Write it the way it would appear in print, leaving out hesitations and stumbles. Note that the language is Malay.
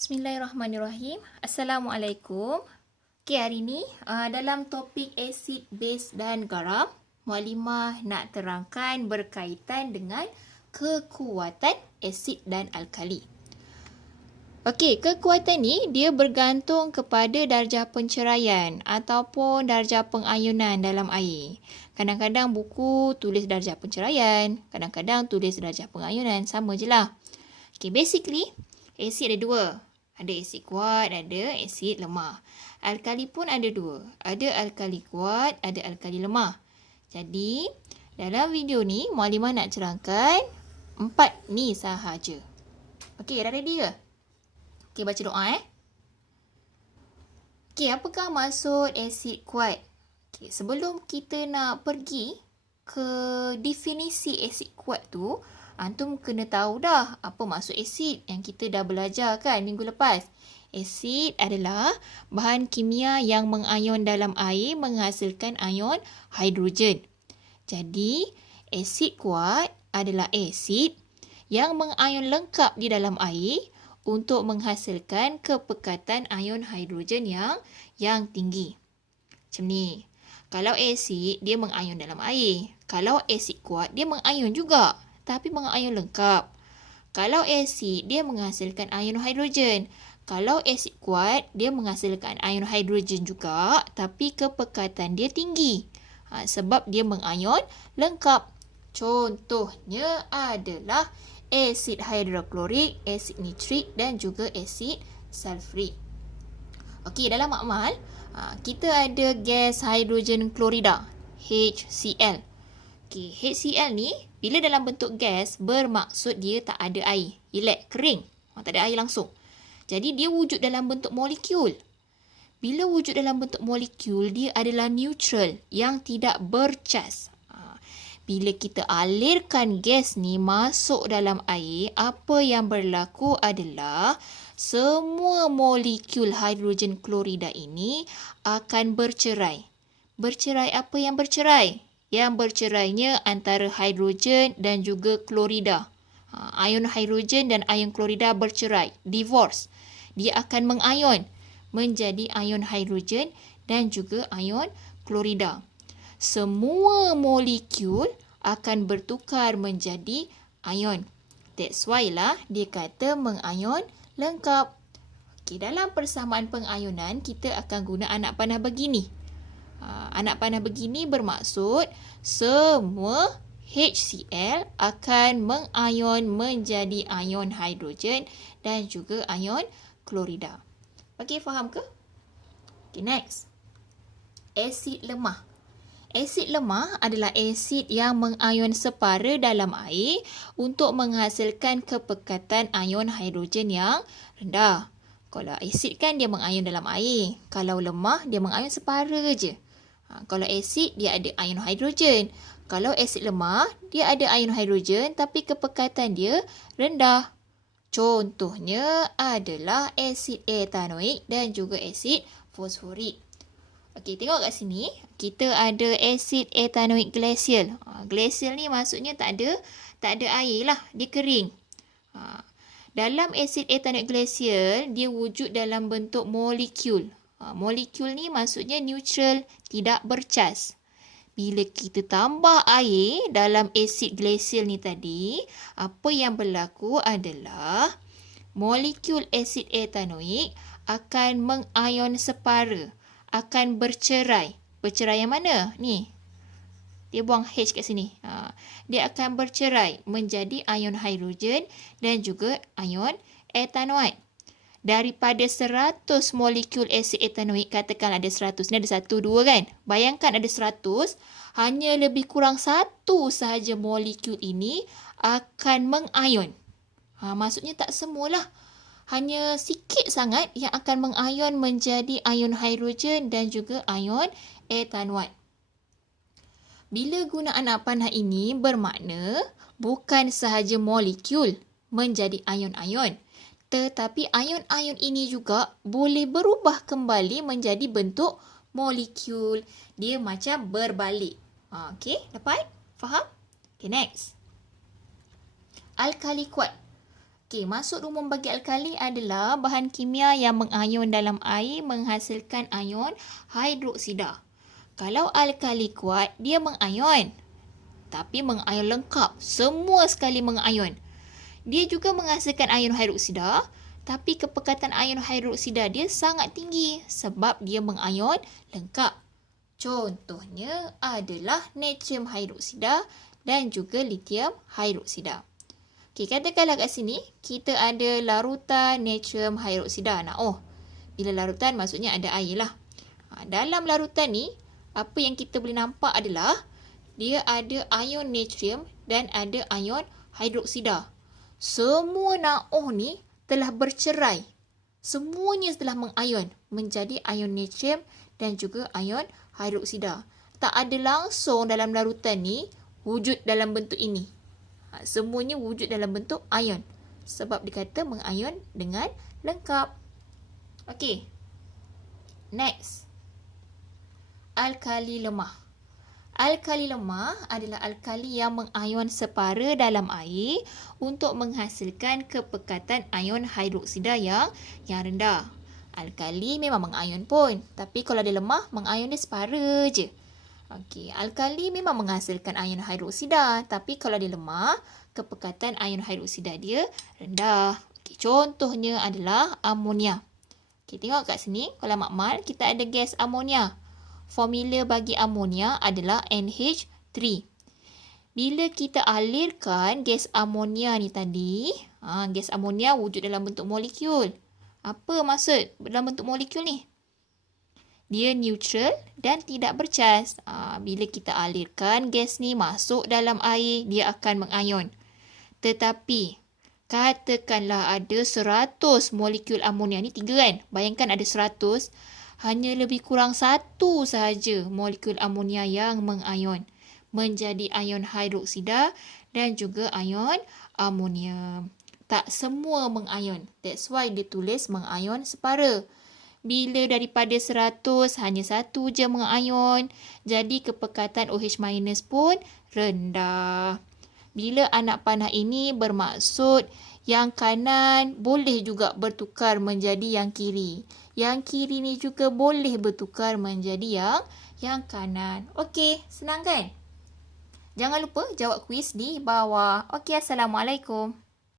Bismillahirrahmanirrahim. Assalamualaikum. Okey, hari ni dalam topik asid, base dan garam, Muallimah nak terangkan berkaitan dengan kekuatan asid dan alkali. Okey, kekuatan ni dia bergantung kepada darjah penceraian ataupun darjah pengayunan dalam air. Kadang-kadang buku tulis darjah penceraian, kadang-kadang tulis darjah pengayunan, sama je lah. Okey, basically asid ada dua. Ada asid kuat, ada asid lemah. Alkali pun ada dua. Ada alkali kuat, ada alkali lemah. Jadi, dalam video ni, Muallimah nak cerangkan 4 ni sahaja. Okey, dah ready ke? Okey, baca doa Okey, apakah maksud asid kuat? Okey, sebelum kita nak pergi ke definisi asid kuat tu, antum kena tahu dah apa maksud asid yang kita dah belajar kan minggu lepas. Asid adalah bahan kimia yang mengayon dalam air menghasilkan ayon hidrogen. Jadi, asid kuat adalah asid yang mengayon lengkap di dalam air untuk menghasilkan kepekatan ayon hidrogen yang tinggi. Macam ni. Kalau asid, dia mengayon dalam air. Kalau asid kuat, dia mengayon juga, tapi mengayon lengkap. Kalau asid, dia menghasilkan ayon hidrogen. Kalau asid kuat, dia menghasilkan ayon hidrogen juga, tapi kepekatan dia tinggi. Sebab dia mengayon lengkap. Contohnya adalah asid hidroklorik, asid nitrik dan juga asid sulfurik. Okey, dalam makmal, kita ada gas hidrogen klorida, HCl. Okay, HCl ni bila dalam bentuk gas bermaksud dia tak ada air. Relax, kering. Tak ada air langsung. Jadi dia wujud dalam bentuk molekul. Bila wujud dalam bentuk molekul, dia adalah neutral yang tidak bercas. Bila kita alirkan gas ni masuk dalam air, apa yang berlaku adalah semua molekul hidrogen klorida ini akan bercerai. Bercerai apa yang bercerai? Yang bercerainya antara hidrogen dan juga klorida. Ion hidrogen dan ion klorida bercerai. Divorce. Dia akan mengayon menjadi ion hidrogen dan juga ion klorida. Semua molekul akan bertukar menjadi ion. That's why lah dia kata mengayon lengkap. Okay, dalam persamaan pengayunan, kita akan guna anak panah begini. Anak panah begini bermaksud semua HCl akan mengayon menjadi ion hidrogen dan juga ion klorida. Okey, faham ke? Okay, next. Asid lemah. Asid lemah adalah asid yang mengayon separa dalam air untuk menghasilkan kepekatan ion hidrogen yang rendah. Kalau asid kan dia mengayon dalam air. Kalau lemah dia mengayon separa je. Kalau asid, dia ada ion hidrogen. Kalau asid lemah, dia ada ion hidrogen tapi kepekatan dia rendah. Contohnya adalah asid etanoik dan juga asid fosforik. Okey, tengok kat sini. Kita ada asid etanoik glacial. Glacial ni maksudnya tak ada air lah. Dia kering. Dalam asid etanoik glacial, dia wujud dalam bentuk molekul. Molekul ni maksudnya neutral, tidak bercas. Bila kita tambah air dalam asid glacial ni tadi, apa yang berlaku adalah molekul asid etanoik akan mengayon separa, akan bercerai. Bercerai yang mana? Ni. Dia buang H kat sini. Dia akan bercerai menjadi ion hidrogen dan juga ion etanoid. Daripada 100 molekul asid etanoik, katakan ada 100. Ni ada 1, 2 kan? Bayangkan ada 100, hanya lebih kurang 1 sahaja molekul ini akan mengayon. Maksudnya tak semualah. Hanya sikit sangat yang akan mengayon menjadi ion hidrogen dan juga ion etanoid. Bila guna anak panah ini bermakna bukan sahaja molekul menjadi ion-ion, tetapi ion-ion ini juga boleh berubah kembali menjadi bentuk molekul. Dia macam berbalik. Okey, dapat? Faham? Okay, next. Alkali kuat. Okey, maksud umum bagi alkali adalah bahan kimia yang mengayon dalam air menghasilkan ayon hidroksida. Kalau alkali kuat, dia mengayon. Tapi mengayon lengkap. Semua sekali mengayon. Dia juga menghasilkan ayon hidroksida, tapi kepekatan ayon hidroksida dia sangat tinggi sebab dia mengayon lengkap. Contohnya adalah natrium hidroksida dan juga lithium hidroksida. Okey, katakanlah kat sini kita ada larutan natrium hidroksida. Bila larutan maksudnya ada air lah. Dalam larutan ni, apa yang kita boleh nampak adalah dia ada ayon natrium dan ada ayon hidroksida. Semua NaOH ni telah bercerai. Semuanya telah mengayon menjadi ayon natrium dan juga ayon hidroksida. Tak ada langsung dalam larutan ni wujud dalam bentuk ini. Semuanya wujud dalam bentuk ayon. Sebab dikata mengayon dengan lengkap. Okey. Next. Alkali lemah. Alkali lemah adalah alkali yang mengayon separa dalam air untuk menghasilkan kepekatan ayon hidroksida yang rendah. Alkali memang mengayon pun. Tapi kalau dia lemah, mengayon dia separa je. Okey, alkali memang menghasilkan ayon hidroksida, tapi kalau dia lemah, kepekatan ayon hidroksida dia rendah. Okey, contohnya adalah amonia. Okey, tengok kat sini, kolam makmal kita ada gas amonia. Formula bagi amonia adalah NH3. Bila kita alirkan gas amonia ni tadi, gas amonia wujud dalam bentuk molekul. Apa maksud dalam bentuk molekul ni? Dia neutral dan tidak bercas. Bila kita alirkan gas ni masuk dalam air, dia akan mengayon. Tetapi, katakanlah ada 100 molekul amonia ni, 3 kan? Bayangkan ada 100, hanya lebih kurang 1 sahaja molekul amonia yang mengayon. Menjadi ayon hidroksida dan juga ayon amonium. Tak semua mengayon. That's why dia tulis mengayon separa. Bila daripada 100, hanya 1 je mengayon. Jadi kepekatan OH- pun rendah. Bila anak panah ini bermaksud yang kanan boleh juga bertukar menjadi yang kiri. Yang kiri ni juga boleh bertukar menjadi yang kanan. Okey, senang kan? Jangan lupa jawab kuis di bawah. Okey, Assalamualaikum.